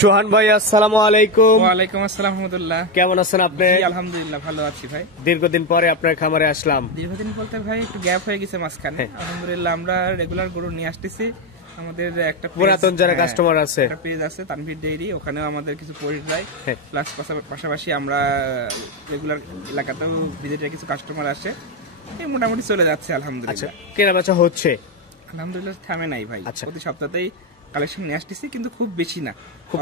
সোহান ভাই, আসসালামু আলাইকুম। ওয়ালাইকুম আসসালাম রাহমাতুল্লাহ। কেমন আছেন আপনি? আলহামদুলিল্লাহ ভালো আছি ভাই। দীর্ঘদিন পরে আপনার খামারে আসলাম। দীর্ঘদিন বলতে ভাই একটু গ্যাপ হয়ে গেছে মাঝখানে। আলহামদুলিল্লাহ আমরা রেগুলার গরু নিয়ে আসতেছি। আমাদের একটা পুরাতন যারা কাস্টমার আছে, একটা পেজ আছে তানভীর ডেইরি, ওখানেও আমাদের কিছু পরিচয় প্লাস পাশাপাশি আমরা রেগুলার এলাকাতেও ভিজিটের কিছু কাস্টমার আসে। এই মোটামুটি চলে যাচ্ছে আলহামদুলিল্লাহ। কেনা বেচা হচ্ছে আলহামদুলিল্লাহ, থামে নাই ভাই। প্রতি সপ্তাহেই কালেকশন নিয়ে আসতেছি, কিন্তু খুব বেশি না,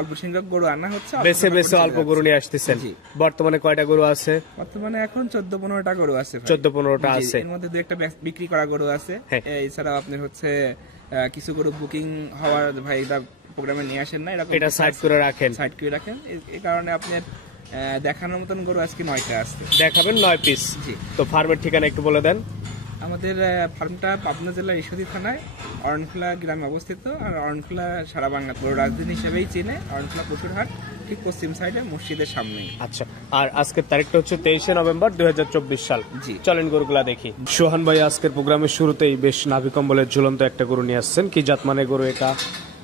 অল্প সংখ্যক গরু আনা হচ্ছে। বেছে অল্প গরু নিয়ে আসতেছেন। বর্তমানে কয়টা গরু আছে? বর্তমানে এখন 14-15টা গরু আছে। 14-15টা আছে, এর মধ্যে দুই একটা বিক্রি করা গরু আছে। এছাড়াও আপনার হচ্ছে কিছু গরু বুকিং হওয়ার ভাই এটা প্রোগ্রামে নিয়ে আসেন না, এরকম এটা সাইড করে রাখেন। এই কারণে আপনার দেখানোর মতন গরু আজকে 9টা আছে। দেখাবেন 9 পিস। তো ফার্মের ঠিকানা একটু বলে দেন। আমাদের ফার্মটা পাবনা জেলার ঈশ্বরদী থানায় অরণখোলা গ্রামে অবস্থিত। আর অরণখোলা সারা বাংলা বড় রাজধানী হিসেবেই চেনে। অরণখোলা পশুরহাট ঠিক পশ্চিম সাইডে মসজিদের সামনেই। আচ্ছা, আর আজকের তারিখটা হচ্ছে 23শে নভেম্বর 2024 সাল। চলেন গরুগুলা দেখি। সোহান ভাই, আজকের প্রোগ্রামের শুরুতেই বেশ নাভি কম্বলের ঝুলন্ত একটা গরু নিয়ে আসছেন। কি জাত মানে গরু এটা?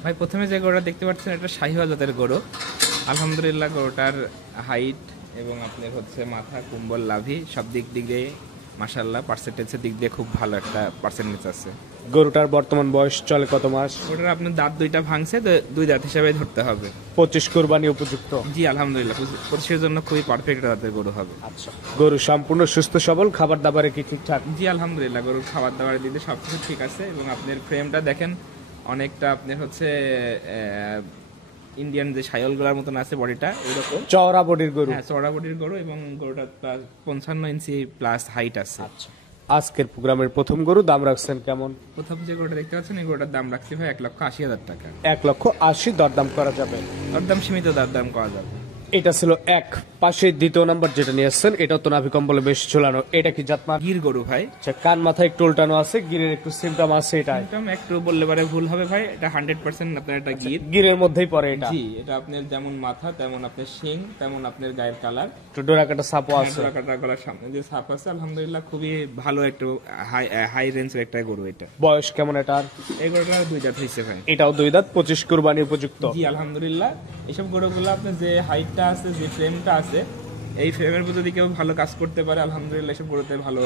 ভাই প্রথমে যে গরুটা দেখতে পাচ্ছেন এটা শাহিওয়াল জাতের গরু। আলহামদুলিল্লাহ গরুটার হাইট এবং আপনার হচ্ছে মাথা, কুম্বল, লাভি সব দিক দিয়ে মাশাআল্লাহ পার্সেন্টেজের দিক দিয়ে খুব ভালো একটা পার্সেন্টেজ আছে। গরুটার বর্তমান বয়স চলে কত মাস? ওটার আপনার দাঁত দুইটা ভাঙছে, দুই দাঁত হিসাবে ধরতে হবে। 25 কুরবানি উপযুক্ত? জি আলহামদুলিল্লাহ, 25 জন্য খুবই পারফেক্ট দাঁতের গরু হবে। আচ্ছা, গরু সম্পূর্ণ সুস্থ সবল, খাবার দাবারে কি ঠিকঠাক? জি আলহামদুলিল্লাহ, গরুর খাবার দাবার দিতে সবকিছু ঠিক আছে। এবং আপনার ফ্রেমটা দেখেন অনেকটা আপনার হচ্ছে ইন্ডিয়ান যে শাহিওয়ালগুলোর মতন আছে বডিটা, এরকম চওড়া বডির গরু। হ্যাঁ, চওড়া বডির গরু এবং গরুটা 55 ইঞ্চি প্লাস হাইট আছে। আচ্ছা, আজকের প্রোগ্রামের প্রথম গরু দাম রাখছেন কেমন? প্রথম যে গরুটা দেখতে পাচ্ছেন এই গরুটার দাম রাখছি ভাই 1,80,000 টাকা। 1,80,000 দরদাম করা যাবে? দরদাম সীমিত দরদাম করা যাবে। এটা ছিল এক পাশে দ্বিতীয় নাম্বার যেটা নিয়ে আসছেন, এটা তো নাভি কম্বলে বেশ ঝুলানো। এটা কি জাতমান? গির গরু ভাই। আচ্ছা, কান মাথায় একটু উল্টানো আছে, গিরের একটু সিমটম আছে। এটা সিমটম একটু বললে পারে ভুল হবে ভাই, এটা 100% আপনার এটা গির। গিরের মধ্যেই পড়ে এটা? জি, এটা আপনার যেমন মাথা তেমন আপনার শিং তেমন আপনার গায়ের কালার, একটু ডোরাকাটা সাপও আছে। ডোরাকাটা গলার সামনে যে সাপ আছে। আলহামদুলিল্লাহ খুবই ভালো একটু হাই রেঞ্জের একটা গরু এটা। বয়স কেমন এটার? এই গরুটার দুই দাঁত হইছে ভাই। এটাও দুই দাঁত, 25 কুরবানি উপযুক্ত? জি আলহামদুলিল্লাহ। এইসব গরুগুলো আপনার যে হাইটটা আছে, যে ফ্রেমটা আছে, এই ফ্রেমের উপর যদি কেউ ভালো কাজ করতে পারে আলহামদুলিল্লাহ এসব গরুতে ভালো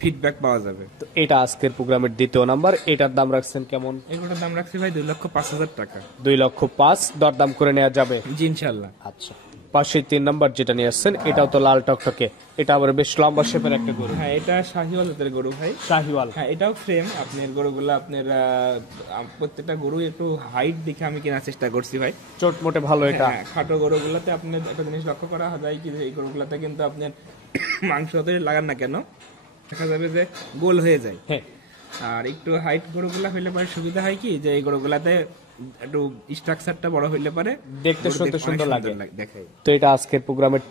ফিডব্যাক পাওয়া যাবে। তো এটা আজকের প্রোগ্রামের দ্বিতীয় নাম্বার, এটার দাম রাখছেন কেমন? এগুলোর দাম রাখছি ভাই 2,05,000 টাকা। 2,05,000 দরদাম করে নেওয়া যাবে? জি ইনশাআল্লাহ। আচ্ছা, পাশে 3 নাম্বার যেটা নিয়ে আসছেন, এটাও তো লাল টকটকে, এটা আবার বেশ লম্বা শেপের একটা গরু। হ্যাঁ, এটা শাহিওয়াল জাতের গরু ভাই। শাহিওয়াল? হ্যাঁ, এটাও ফ্রেম। আপনার গরুগুলো আপনার প্রত্যেকটা গরু একটু হাইট দেখে আমি কেনার চেষ্টা করছি ভাই। চোট মোটে ভালো এটা? খাটো গরুগুলাতে আপনার একটা জিনিস লক্ষ্য করা যায় কি, এই গরুগুলাতে কিন্তু আপনার মাংস লাগান না কেন দেখা যাবে যে গোল হয়ে যায়। হ্যাঁ, আর একটু হাইট গরুগুলা হইলে পরে সুবিধা হয় কি, যে এই গরুগুলাতে একটু স্ট্রাকচারটা বড় হইলে পারে দেখতে সুন্দর লাগে দেখায়। তো এটা আজকের প্রোগ্রামের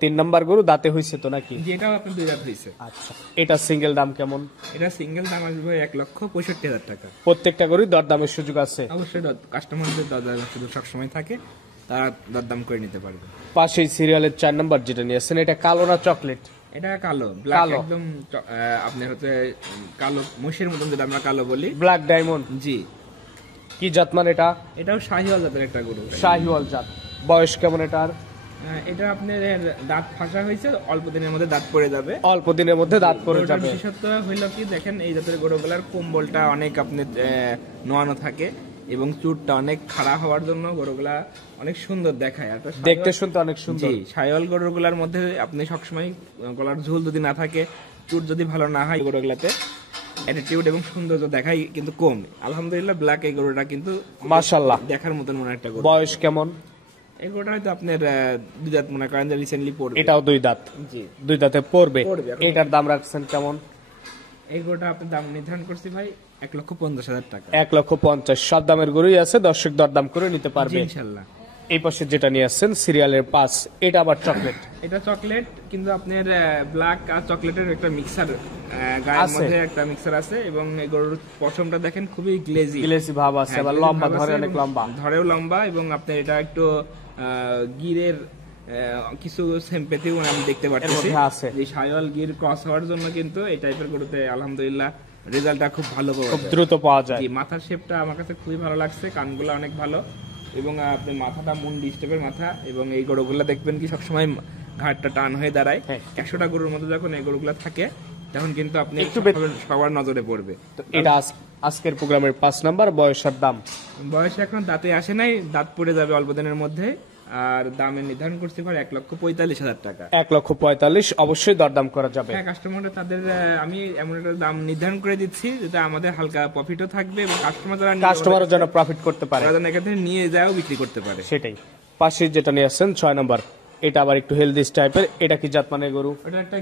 3 নাম্বার গরু, দাঁতে হইছে তো নাকি? যেটাও আপনি দুই দাঁত হইছে। আচ্ছা, এটা সিঙ্গেল দাম কেমন? এটা সিঙ্গেল দাম আসবে 1,65,000 টাকা। প্রত্যেকটা গরু দরদামের সুযোগ আছে? অবশ্যই, কাস্টমারদের দরদামের সুযোগ সবসময় থাকে, তারা দরদাম করে নিতে পারবে। পাশেই সিরিয়ালের 4 নাম্বার যেটা নিয়ে আসছেন, এটা কালো না চকলেট? এটা কালো, ব্ল্যাক, একদম আপনার হচ্ছে কালো মহিষের মতন যেটা আমরা কালো বলি, ব্ল্যাক ডায়মন্ড। জি। কি জাত মানে এটা? এটাও শাহিওয়াল জাতের একটা গরু। শাহিওয়াল জাত। বয়স কেমন এটার? এটা আপনার দাঁত ফাঁসা হয়েছে, অল্প দিনের মধ্যে দাঁত পড়ে যাবে। অল্প দিনের মধ্যে দাঁত পড়ে যাবে। বিশেষত্ব হইলো কি, দেখেন এই জাতের গরুগুলার কম্বলটা অনেক আপনার নোয়ানো থাকে এবং চুটটা অনেক খাড়া হওয়ার জন্য গরুগুলা অনেক সুন্দর দেখায়। দেখতে শুনতে অনেক সুন্দর। জি, শাহিওয়াল গরুগুলার মধ্যে আপনি সবসময় গলার ঝুল যদি না থাকে, চুট যদি ভালো না হয়, গরুগুলাতে অ্যাটিটিউড এবং সৌন্দর্য দেখাই কিন্তু কম। আলহামদুলিল্লাহ ব্ল্যাক এই গরুটা কিন্তু মাশাআল্লাহ দেখার মতন মনে একটা গরু। বয়স কেমন? এই গরুটা হয়তো আপনার 2 দাঁত মনে করেন যে রিসেন্টলি পড়বে। এটাও 2 দাঁত? জি, 2 দাঁতে পড়বে। এটার দাম রাখছেন কেমন? এই গরুটা আপনার দাম নির্ধারণ করছি ভাই 1,50,000 টাকা। 1,50,000 সব দামের গরুই আছে, দর্শক দরদাম করে নিতে পারবে ইনশাআল্লাহ। এই পাশে যেটা নিয়ে আসছেন সিরিয়ালের 5, এটা আবার চকলেট? এটা চকলেট, কিন্তু আপনার ব্ল্যাক আর চকলেটের একটা মিক্সার, গায়ের মধ্যে একটা মিক্সার আছে। এবং এই গরুর পশমটা দেখেন খুবই গ্লেজি ভাব আছে, আবার লম্বা ধরে, অনেক লম্বা, ধরেও লম্বা। এবং আপনার এটা একটু গিরের কিছু সিম্পেথিও আমি দেখতে পাচ্ছি যে শাহিওয়াল গির ক্রস হওয়ার জন্য কিন্তু এই টাইপের গরুতে আলহামদুলিল্লাহ রেজাল্টটা খুব ভালো পাওয়া যায়, খুব দ্রুত পাওয়া যায়। মাথার শেপটা আমার কাছে খুবই ভালো লাগছে, কানগুলো অনেক ভালো। এবং আপনি মাথাটা মুন্ডি স্টেপের মাথা, এবং এই গরুগুলো দেখবেন কি সবসময় ঘাটটা টান হয়ে দাঁড়ায়। 100টা গরুর মধ্যে যখন এই গরুগুলো থাকে তখন কিন্তু আপনি সবার নজরে পড়বে। তো এটা আজকের প্রোগ্রামের 5 নাম্বার। বয়সের দাম, বয়স এখন দাঁতে আসে নাই, দাঁত পড়ে যাবে অল্প দিনের মধ্যে। আর দামের নির্ধারণ করতে পারে 1,45,000 টাকা। 1,45,000 অবশ্যই দরদাম করা যাবে। হ্যাঁ, কাস্টমাররা তাদের আমি এমন একটা দাম নির্ধারণ করে দিচ্ছি যেটা আমাদের হালকা প্রফিটও থাকবে এবং কাস্টমারও যেন প্রফিট করতে পারে, তারা এখান থেকে নিয়ে যাও বিক্রি করতে পারে। সেটাই। পাশে যেটা নিয়ে আসছেন 6 নাম্বার, এটা আবার একটু হেলদি টাইপের। এটা কি জাতমানের গরু? এটা একটা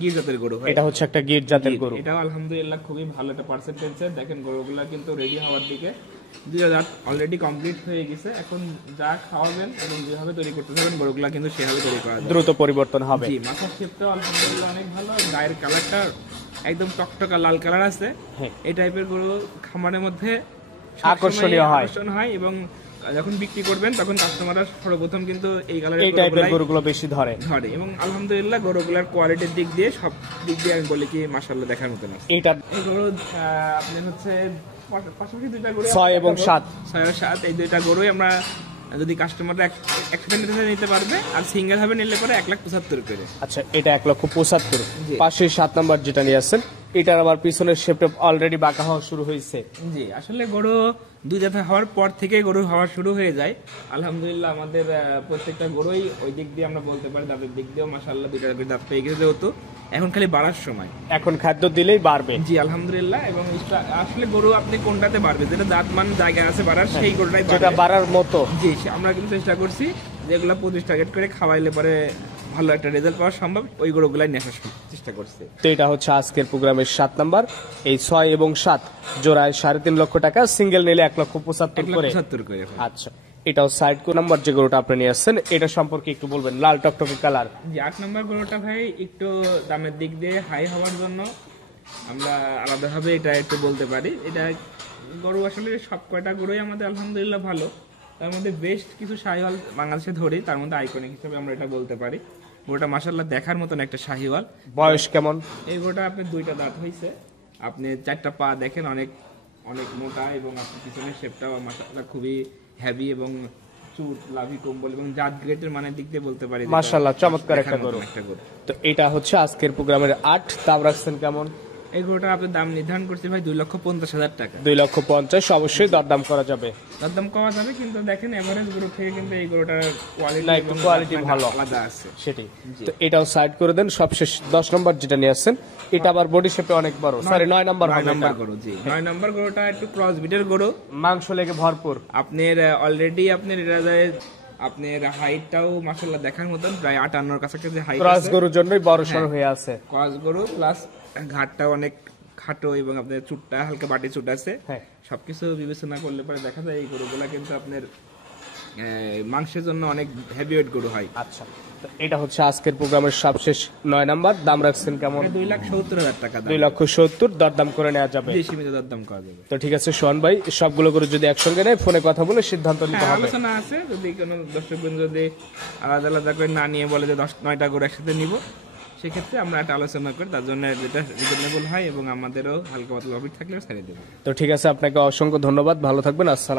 গির জাতের গরু। এটা হচ্ছে একটা গির জাতের গরু। এটা আলহামদুলিল্লাহ খুবই ভালো একটা পার্সেন্টেজ। দেখেন গরুগুলা কিন্তু রেডি হওয়ার দিকে, 2 দাঁত অলরেডি কমপ্লিট হয়ে গেছে। এখন যা খাওয়াবেন এবং যেভাবে তৈরি করতে থাকবেন গরুগুলা কিন্তু সেভাবে তৈরি করা যাবে, দ্রুত পরিবর্তন হবে। জি, মাথার শেপটাও আলহামদুলিল্লাহ অনেক ভালো। গায়ের কালারটা একদম টকটকা লাল কালার আছে। এই টাইপের গরু খামারের মধ্যে আকর্ষণীয় হয় এবং যখন বিক্রি করবেন তখন কাস্টমাররা সর্বপ্রথম কিন্তু এই টাইপের গরুগুলো বেশি ধরে। এবং আলহামদুলিল্লাহ গরুগুলার কোয়ালিটির দিক দিয়ে সব দিক দিয়ে আমি বলি কি মাশাআল্লাহ দেখার মতো না। এই গরু আপনি হচ্ছে পাশাপাশি 2টা গরু 6 এবং 7 এই 2টা গরুই আমরা যদি কাস্টমাররা একসাথে নিতে পারবে, আর সিঙ্গেল ভাবে নিলে পরে 1,75,000 করে। আচ্ছা, এটা 1,75,000। পাশে 7 নাম্বার যেটা নিয়ে আসছেন, এটার আবার পিছনের শেপটা অলরেডি বাঁকা হওয়া শুরু হয়েছে। জি, আসলে গরু 2 দাঁত হওয়ার পর থেকে গরু হওয়া শুরু হয়ে যায়। আলহামদুলিল্লাহ আমাদের প্রত্যেকটা গরুই ওই দিক দিয়ে আমরা বলতে পারি দাঁতের দিক দিয়েও মাশাআল্লাহ 2টা দাঁত পেয়ে গেছে। যেহেতু এখন খালি বাড়ার সময়, এখন খাদ্য দিলেই বাড়বে। জি আলহামদুলিল্লাহ। এবং আসলে গরু আপনি কোনটাতে বাড়বে, যেটা দাঁত মান জায়গা আছে বাড়ার, সেই গরুটাই যেটা বাড়ার মতো। জি, আমরা কিন্তু চেষ্টা করছি যেগুলো 25 টার্গেট করে খাওয়াইলে পরে ভালো একটা রেজাল্ট পাওয়া সম্ভব, ওই গরুগুলাই নেওয়ার চেষ্টা করছে। তো এটা হচ্ছে আজকের প্রোগ্রামের 7 নাম্বার। এই 6 এবং 7 জোড়ায় 3.5 লক্ষ টাকা, সিঙ্গেল নিলে 1,75,000 করে। আচ্ছা, এটাও সাইড নাম্বার যে গরুটা আপনি নিয়ে আসছেন, এটা সম্পর্কে একটু বলবেন। লাল টকটকে কালার। জি, 8 নাম্বার গরুটা ভাই একটু দামের দিক দিয়ে হাই হওয়ার জন্য আমরা আলাদাভাবে এটা একটু বলতে পারি। এটা গরু আসলে সব কয়টা গরুই আমাদের আলহামদুলিল্লাহ ভালো, তার মধ্যে বেস্ট কিছু শাহিওয়াল বাংলাদেশে ধরি, তার মধ্যে আইকনিক হিসেবে আমরা এটা বলতে পারি। গরুটা মাশাআল্লাহ দেখার মতন একটা শাহিওয়াল। বয়স কেমন? এই গরুটা আপনি 2টা দাঁত হয়েছে, আপনি 4টা পা দেখেন অনেক অনেক মোটা, এবং আপনার পিছনের শেপটাও মাশাআল্লাহ খুবই হেভি, এবং চুট লাভি কম্বল এবং জাত গ্রেটের মানের দিক দিয়ে বলতে পারি মাশাআল্লাহ চমৎকার একটা গরু। তো এটা হচ্ছে আজকের প্রোগ্রামের 8। দাম রাখছেন কেমন? এই গরুটার আপনার দাম নির্ধারণ করতে ভাই 2,50,000 টাকা। 2,50,000 অবশ্যই দরদাম করা যাবে। দরদাম করা যাবে, কিন্তু দেখেন এভারেজ গরু থেকে কিন্তু এই গরুটার কোয়ালিটি ভালো আলাদা আছে। সেটাই। তো এটাও সাইড করে দেন। সবশেষ 10 নম্বর যেটা নিয়ে আসছেন, এটা আবার বডি শেপে অনেক বড়। সরি, 9 নাম্বার গরু। জি, 9 নাম্বার গরুটা একটু ক্রস বিটের গরু, মাংস লেগে ভরপুর। আপনার অলরেডি আপনার এটা যায়, আপনার হাইটটাও মাশাআল্লাহ দেখার মতন, প্রায় 58 কাছাকাছি হাইট আছে। ক্রস গরুর জন্যই বড় সরো হয়ে আছে। ক্রস গরু প্লাস ঘাটটাও অনেক খাটো, এবং আপনার চুটটা হালকা বাটি চুট আছে। সবকিছু বিবেচনা করলে পরে দেখা যায় এই গরুগুলা কিন্তু আপনার মাংসের জন্য অনেক হেভি ওয়েট গরু হয়। আচ্ছা, এটা হচ্ছে আজকের প্রোগ্রামের সবশেষ 9 নাম্বার। দাম রাখছেন কেমন? 2,70,000 টাকা। 2,70,000 দরদাম করে নেওয়া যাবে। সীমিত দরদাম করা যাবে। তো ঠিক আছে সোহান ভাই, সবগুলো করে যদি একসঙ্গে নেয় ফোনে কথা বলে সিদ্ধান্ত নিতে হবে। আলোচনা আছে, যদি কোনো দর্শক যদি আলাদা আলাদা করে না নিয়ে বলে যে 9টা গরু একসাথে নিব, সেক্ষেত্রে আমরা একটা আলোচনা করি, তার জন্য যেটা রিজনেবল হয় এবং আমাদেরও হালকা পাতলা প্রফিট থাকলে ছেড়ে দেবো। তো ঠিক আছে, আপনাকে অসংখ্য ধন্যবাদ, ভালো থাকবেন। আসসালাম।